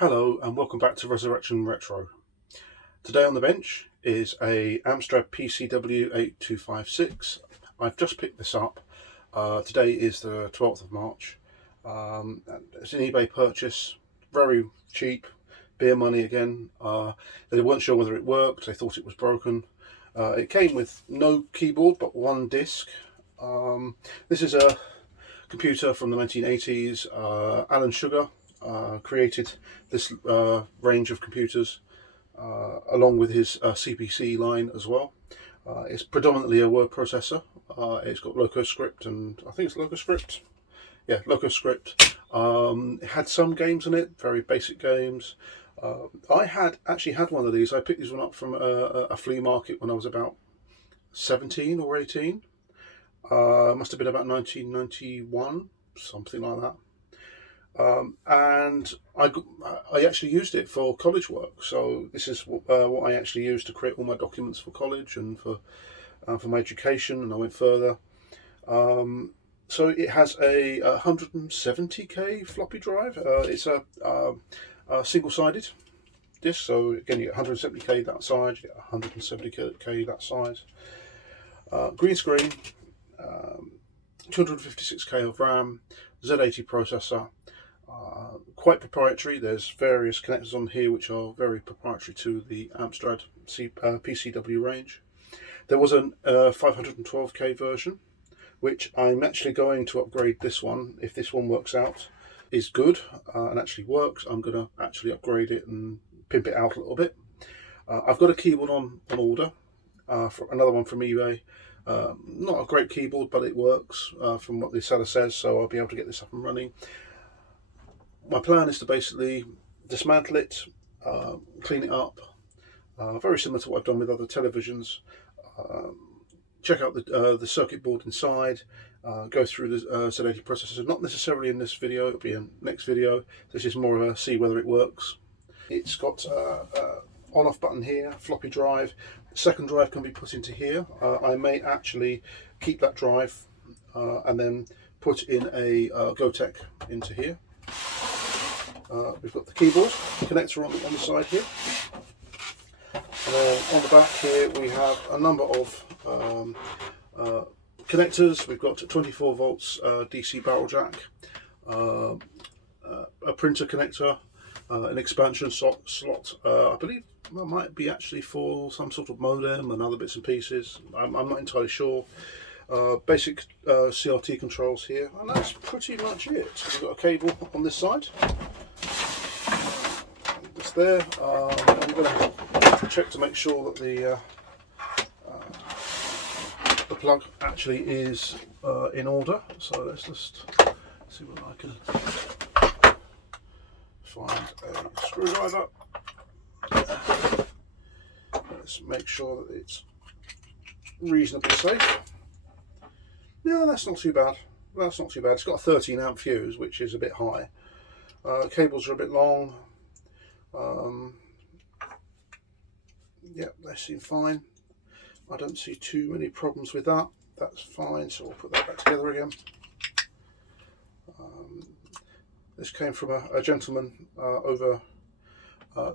Hello and welcome back to Resurrection Retro. Today on the bench is a Amstrad PCW 8256. I've just picked this up. Today is the 12th of March. It's an eBay purchase, very cheap, beer money again. They weren't sure whether it worked, they thought it was broken. It came with no keyboard but one disc. This is a computer from the 1980s. Alan Sugar created this range of computers along with his CPC line as well. It's predominantly a word processor. It's got LocoScript, and I think it's LocoScript. Yeah, LocoScript. It had some games in it, very basic games. I actually had one of these. I picked this one up from a flea market when I was about 17 or 18. Must have been about 1991, something like that. And I actually used it for college work. So this is what I actually used to create all my documents for college and for my education. And I went further. So it has a 170k floppy drive. It's a single-sided disc. So again, you get 170k that side, you get 170k that size. Green screen, 256k of RAM, Z80 processor. Quite proprietary. There's various connectors on here which are very proprietary to the Amstrad PCW range. There was a 512k version, which I'm actually going to upgrade. This one, if this one works out, is good and actually works, I'm going to actually upgrade it and pimp it out a little bit. I've got a keyboard on order, for another one from eBay. Not a great keyboard, but it works from what the seller says, so I'll be able to get this up and running. My plan is to basically dismantle it, clean it up, very similar to what I've done with other televisions. Check out the circuit board inside, go through the Z80 processor. Not necessarily in this video, it'll be in next video. This is more of a see whether it works. It's got on-off button here, floppy drive. Second drive can be put into here. I may actually keep that drive and then put in a Gotek into here. We've got the keyboard connector on the side here. And then on the back here we have a number of connectors. We've got 24 volts DC barrel jack, a printer connector, an expansion slot. I believe that might be actually for some sort of modem and other bits and pieces. I'm not entirely sure. Basic CRT controls here, and that's pretty much it. We've got a cable on this side. It's there. I'm going to check to make sure that the plug actually is in order. So let's just see whether I can find a screwdriver. Let's make sure that it's reasonably safe. Yeah, that's not too bad. That's not too bad. It's got a 13 amp fuse, which is a bit high. Cables are a bit long. Yeah, they seem fine. I don't see too many problems with that. That's fine, so we'll put that back together again. This came from a gentleman over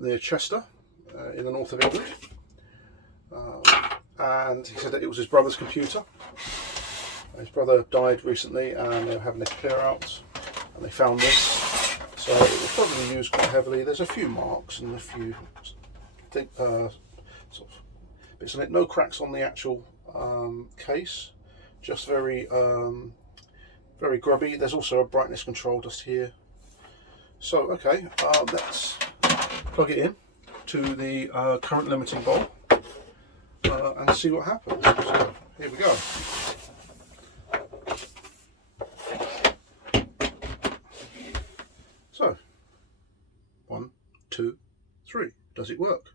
near Chester in the north of England. And he said that it was his brother's computer. His brother died recently and they were having a clear out and they found this. So it was probably used quite heavily. There's a few marks and a few sort of bits on it. No cracks on the actual case, just very very grubby. There's also a brightness control just here. So okay, let's plug it in to the current limiting bulb and see what happens. So here we go. So, 1, 2, 3. Does it work?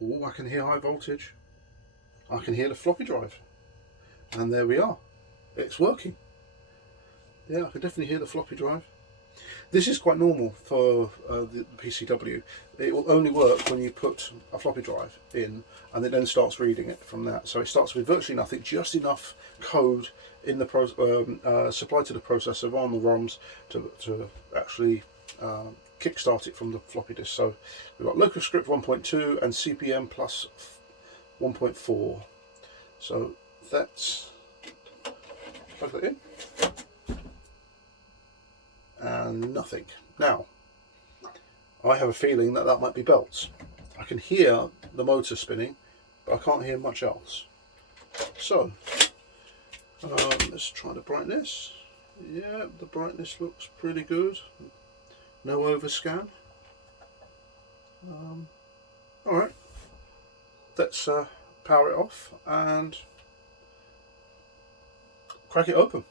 Oh, I can hear high voltage. I can hear the floppy drive. And there we are. It's working. Yeah, I can definitely hear the floppy drive. This is quite normal for the PCW. It will only work when you put a floppy drive in and it then starts reading it from that. So it starts with virtually nothing, just enough code in the supplied to the processor on the ROMs to actually kickstart it from the floppy disk. So we've got local script 1.2 and CPM plus 1.4. So let's plug that in. And nothing. Now, I have a feeling that that might be belts. I can hear the motor spinning, but I can't hear much else. So, let's try the brightness. Yeah, the brightness looks pretty good. No overscan. Alright, let's power it off and crack it open.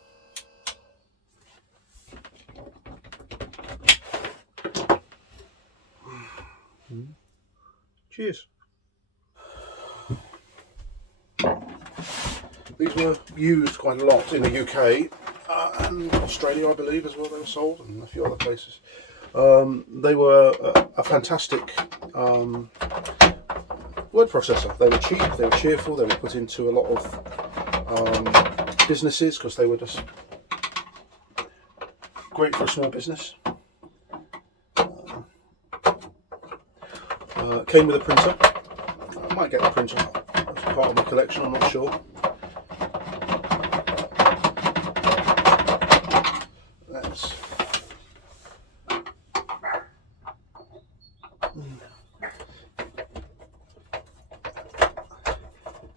Cheers. These were used quite a lot in the UK and Australia, I believe, as well. They were sold, and a few other places. They were a fantastic word processor. They were cheap, they were cheerful, they were put into a lot of businesses because they were just great for a small business. Came with a printer. I might get the printer as part of my collection, I'm not sure.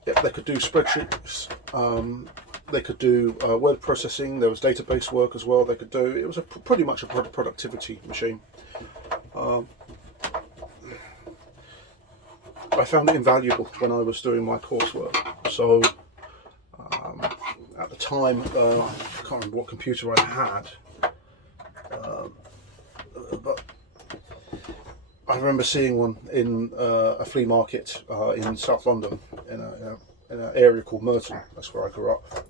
Yeah, they could do spreadsheets, they could do word processing, there was database work as well they could do. It was pretty much a productivity machine. I found it invaluable when I was doing my coursework. So at the time, I can't remember what computer I had, but I remember seeing one in a flea market in South London, in an area called Merton. That's where I grew up,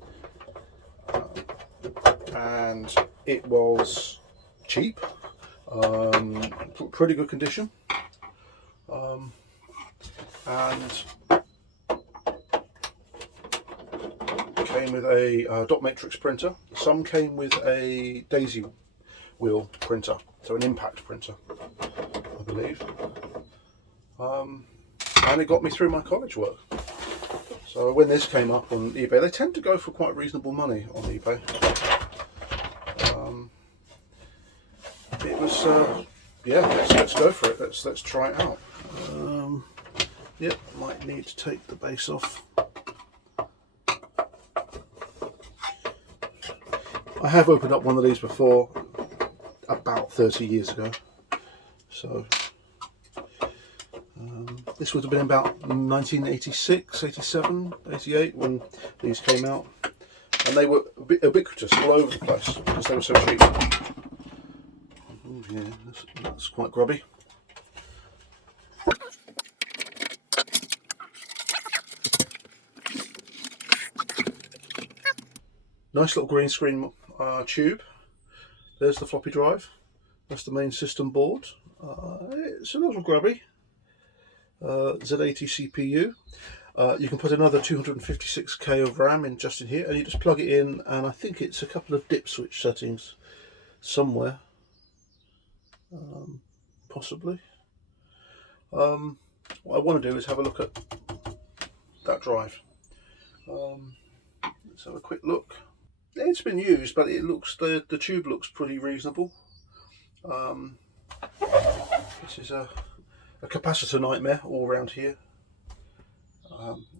and it was cheap, pretty good condition. And came with a dot matrix printer. Some came with a daisy wheel printer, so an impact printer, I believe. And it got me through my college work. So when this came up on eBay, they tend to go for quite reasonable money on eBay. It was, yeah, let's go for it. Let's try it out. Yep, might need to take the base off. I have opened up one of these before, about 30 years ago. So this would have been about 1986, 87, 88 when these came out. And they were ubiquitous all over the place because they were so cheap. Oh yeah, that's quite grubby. Nice little green screen tube. There's the floppy drive. That's the main system board. It's a little grubby. Z80 CPU. You can put another 256k of RAM in just in here, and you just plug it in, and I think it's a couple of dip switch settings somewhere, possibly. What I want to do is have a look at that drive. Let's have a quick look. It's been used, but it looks the tube looks pretty reasonable. This is a capacitor nightmare all around here.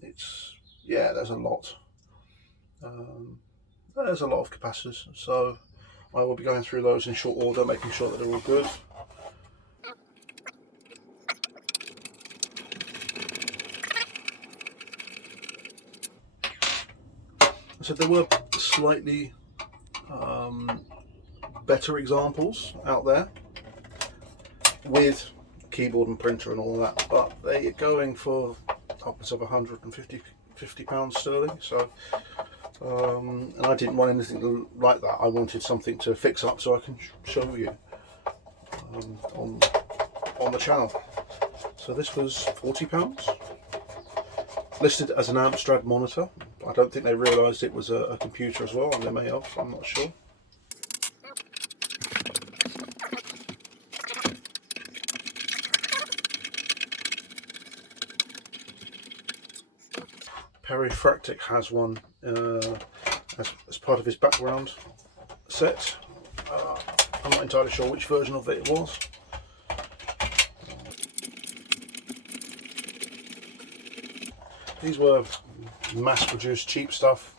It's, yeah, there's a lot. There's a lot of capacitors, so I will be going through those in short order, making sure that they're all good. So there were slightly better examples out there with keyboard and printer and all that, but they're going for upwards of £150 sterling. So and I didn't want anything like that. I wanted something to fix up so I can show you on the channel. So this was £40, listed as an Amstrad monitor. I don't think they realised it was a computer as well, and they may have, I'm not sure. Periphractic has one as part of his background set. I'm not entirely sure which version of it was. These were mass-produced cheap stuff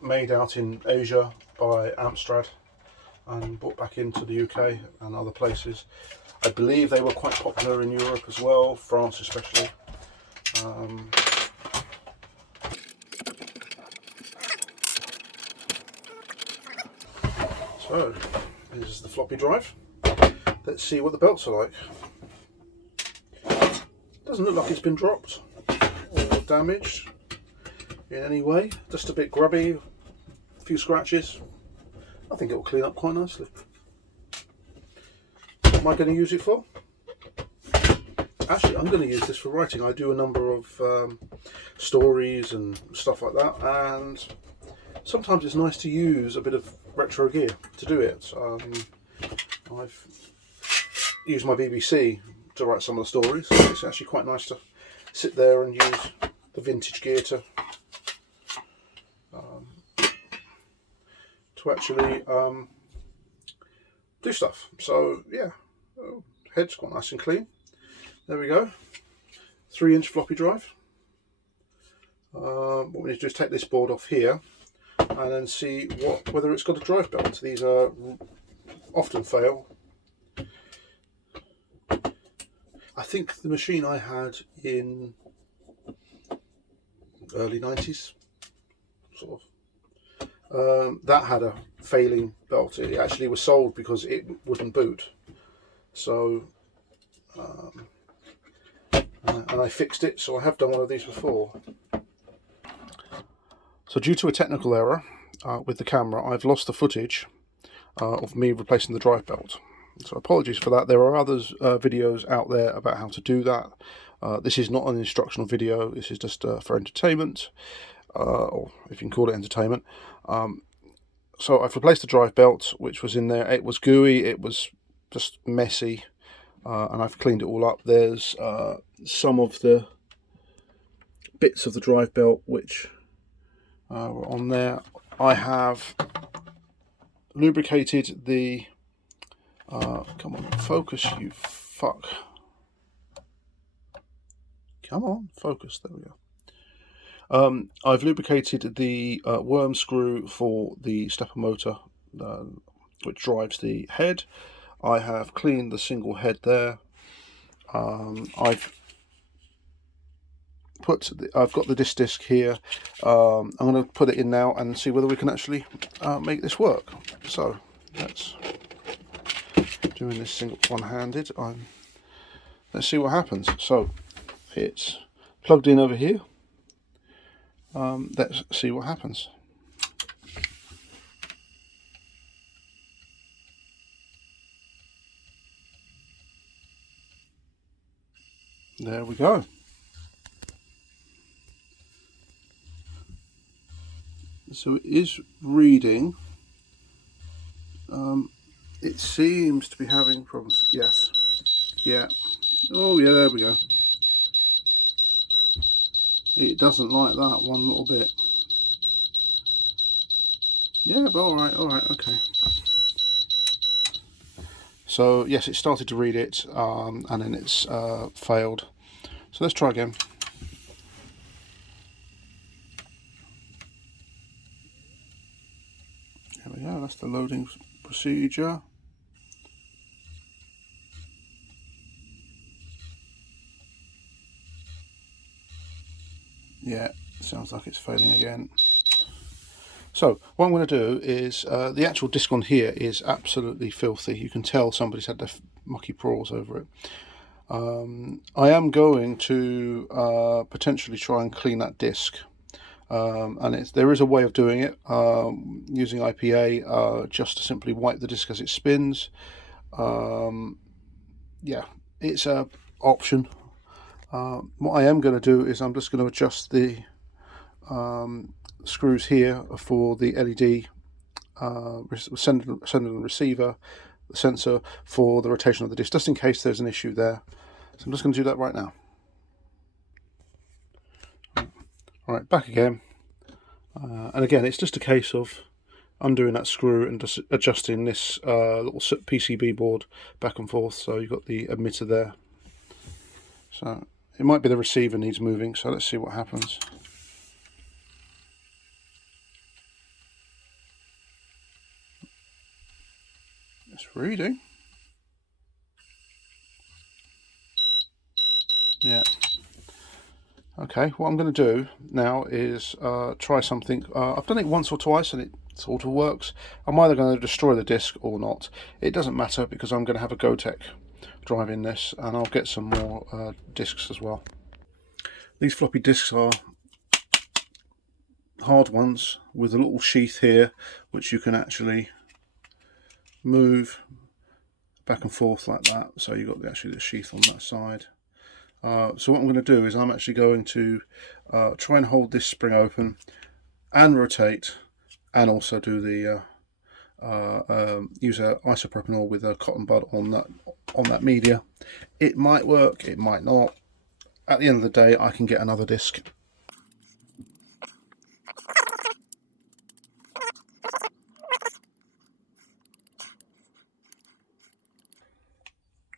made out in Asia by Amstrad and brought back into the UK and other places. I believe they were quite popular in Europe as well, France especially. So, this is the floppy drive. Let's see what the belts are like. Doesn't look like it's been dropped or damaged in any way. Just a bit grubby, a few scratches. I think it will clean up quite nicely. What am I going to use it for? Actually, I'm going to use this for writing. I do a number of stories and stuff like that, and sometimes it's nice to use a bit of retro gear to do it. I've used my BBC to write some of the stories. It's actually quite nice to sit there and use the vintage gear to actually do stuff. So yeah, head's quite nice and clean. There we go. 3-inch floppy drive. What we need to do is take this board off here and then see whether it's got a drive belt. These are often fail. I think the machine I had in early 90s, sort of, that had a failing belt. It actually was sold because it wouldn't boot. So, and I fixed it, so I have done one of these before. So due to a technical error with the camera, I've lost the footage of me replacing the drive belt. So apologies for that. There are others videos out there about how to do that. This is not an instructional video. This is just for entertainment, or if you can call it entertainment. So I've replaced the drive belt, which was in there. It was gooey. It was just messy, and I've cleaned it all up. There's some of the bits of the drive belt which were on there. I have lubricated the come on, focus, you fuck. Come on, focus, there we go. I've lubricated the worm screw for the stepper motor, which drives the head. I have cleaned the single head there. I've got the disc here. I'm going to put it in now and see whether we can actually make this work. So let's doing this single one-handed. Let's see what happens. So it's plugged in over here. Let's see what happens. There we go. So it is reading. It seems to be having problems. Yes. Yeah. Oh yeah, there we go. It doesn't like that one little bit. Yeah, but alright, okay. So yes, it started to read it, and then it's failed. So let's try again. There we go, that's the loading procedure. Yeah, sounds like it's failing again. So what I'm going to do is, the actual disc on here is absolutely filthy. You can tell somebody's had their mucky paws over it. I am going to potentially try and clean that disc. And there is a way of doing it using IPA, just to simply wipe the disc as it spins. Yeah, it's an option. What I am going to do is I'm just going to adjust the screws here for the LED sender and receiver, the sensor for the rotation of the disc, just in case there's an issue there. So I'm just going to do that right now. Alright, back again. And again, it's just a case of undoing that screw and just adjusting this little PCB board back and forth. So you've got the emitter there. So it might be the receiver needs moving, so let's see what happens. It's reading. Yeah. Okay, what I'm going to do now is try something. I've done it once or twice and it sort of works. I'm either going to destroy the disc or not. It doesn't matter because I'm going to have a Gotek drive in this, and I'll get some more discs as well. These floppy disks are hard ones with a little sheath here which you can actually move back and forth like that. So you've got actually the sheath on that side. So what I'm going to do is I'm actually going to try and hold this spring open and rotate, and also do the use a isopropanol with a cotton bud on that media. It might work, it might not. At the end of the day, I can get another disc.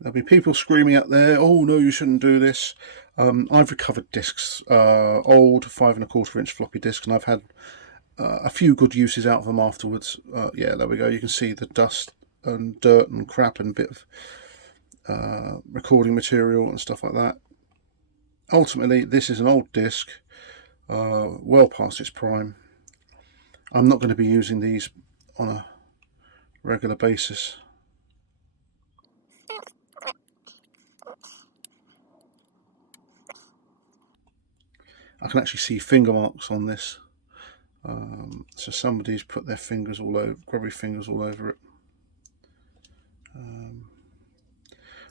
There'll be people screaming out there, oh no, you shouldn't do this. I've recovered discs, old 5 1/4 inch floppy discs, and I've had a few good uses out of them afterwards. Yeah, there we go. You can see the dust and dirt and crap and a bit of recording material and stuff like that. Ultimately, this is an old disc, well past its prime. I'm not going to be using these on a regular basis. I can actually see finger marks on this. So somebody's put their fingers all over, grubby fingers all over it.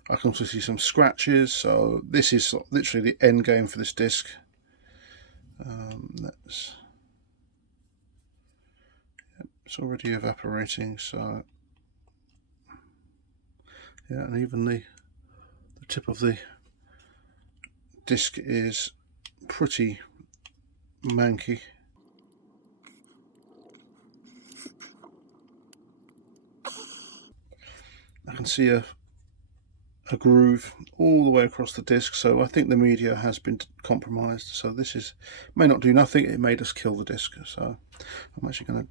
I can also see some scratches. So this is literally the end game for this disc. It's already evaporating, so yeah, and even the tip of the disc is pretty manky. I can see a groove all the way across the disc, so I think the media has been compromised. So this may not do nothing, it may just kill the disc. So I'm actually going to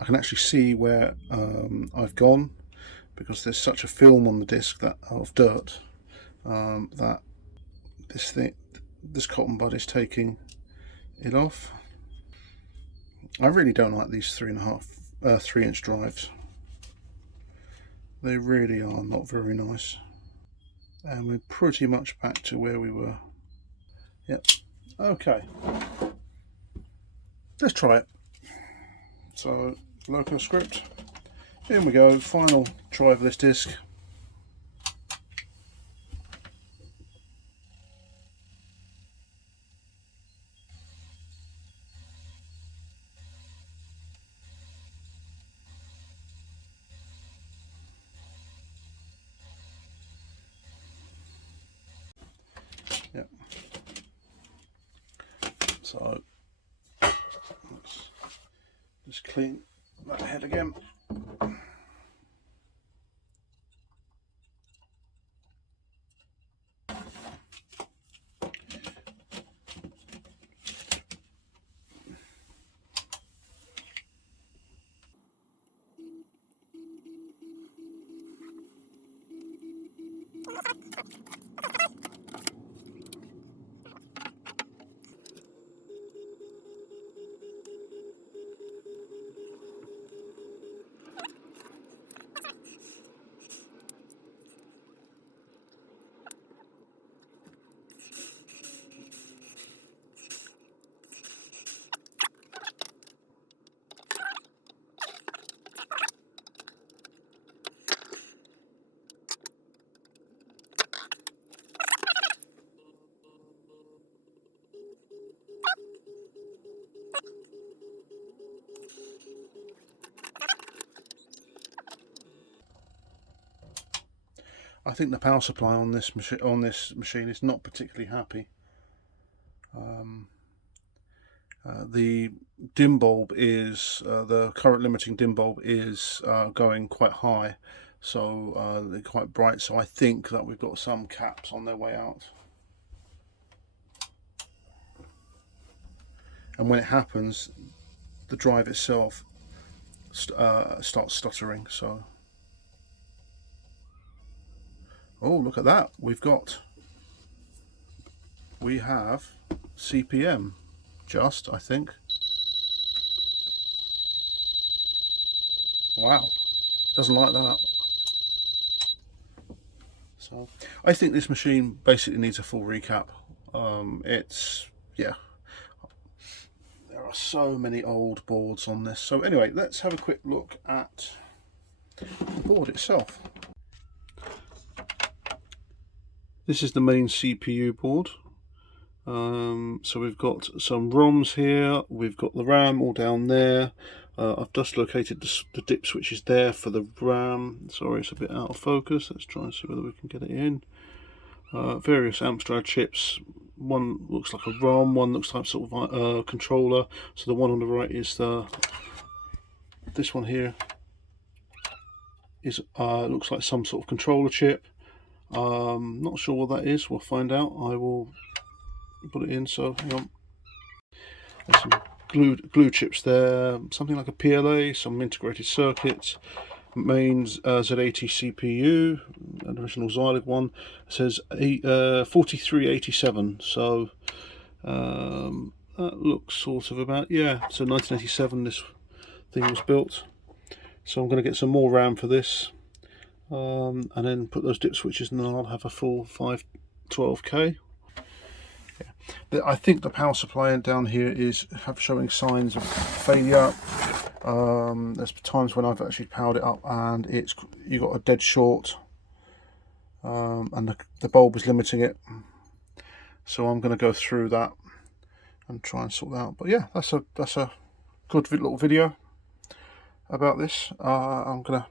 I can actually see where I've gone, because there's such a film on the disc of dirt that this cotton bud is taking it off. I really don't like these 3 inch drives. They really are not very nice. And we're pretty much back to where we were. Yep. Okay. Let's try it. So, local script. Here we go. Final try of this disc. Yep. So let's just clean that head again. I think the power supply on this machine is not particularly happy. The dim bulb is the current limiting dim bulb is going quite high, so they're quite bright. So I think that we've got some caps on their way out. And when it happens, the drive itself starts stuttering. So, oh, look at that! We have CPM. Just, I think. Wow, doesn't like that. So, I think this machine basically needs a full recap. Yeah. There are so many old boards on this. So anyway, let's have a quick look at the board itself. This is the main CPU board. So we've got some ROMs here, we've got the RAM all down there. I've just located the dip switches there for the RAM. Sorry, it's a bit out of focus. Let's try and see whether we can get it in. Various Amstrad chips. One looks like a ROM, one looks like sort of a controller. So the one on the right is this one here is looks like some sort of controller chip. Not sure what that is. We'll find out. I will put it in. So hang on. There's some glue chips there. Something like a PLA. Some integrated circuits. Mains Z80 CPU, an original Zylig one. It says 4387. So that looks sort of about, yeah. So 1987 this thing was built. So I'm going to get some more RAM for this. And then put those dip switches, and then I'll have a full 512K. Yeah. I think the power supply down here is showing signs of failure. There's times when I've actually powered it up and you got a dead short, and the bulb is limiting it. So I'm going to go through that and try and sort that out. But yeah, that's a good little video about this. I'm going to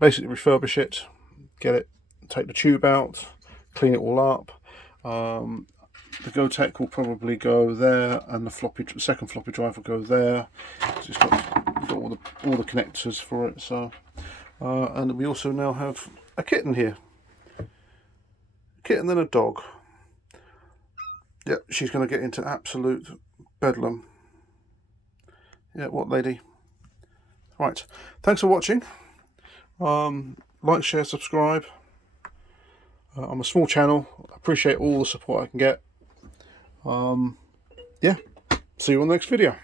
basically refurbish it, take the tube out, clean it all up. The GoTech will probably go there, and the second floppy drive will go there. It's got all the connectors for it. So, and we also now have a kitten here, a kitten and a dog. Yep, she's going to get into absolute bedlam. Yeah, what lady? Right, thanks for watching. Like, share, subscribe. I'm a small channel. I appreciate all the support I can get. Yeah, see you on the next video.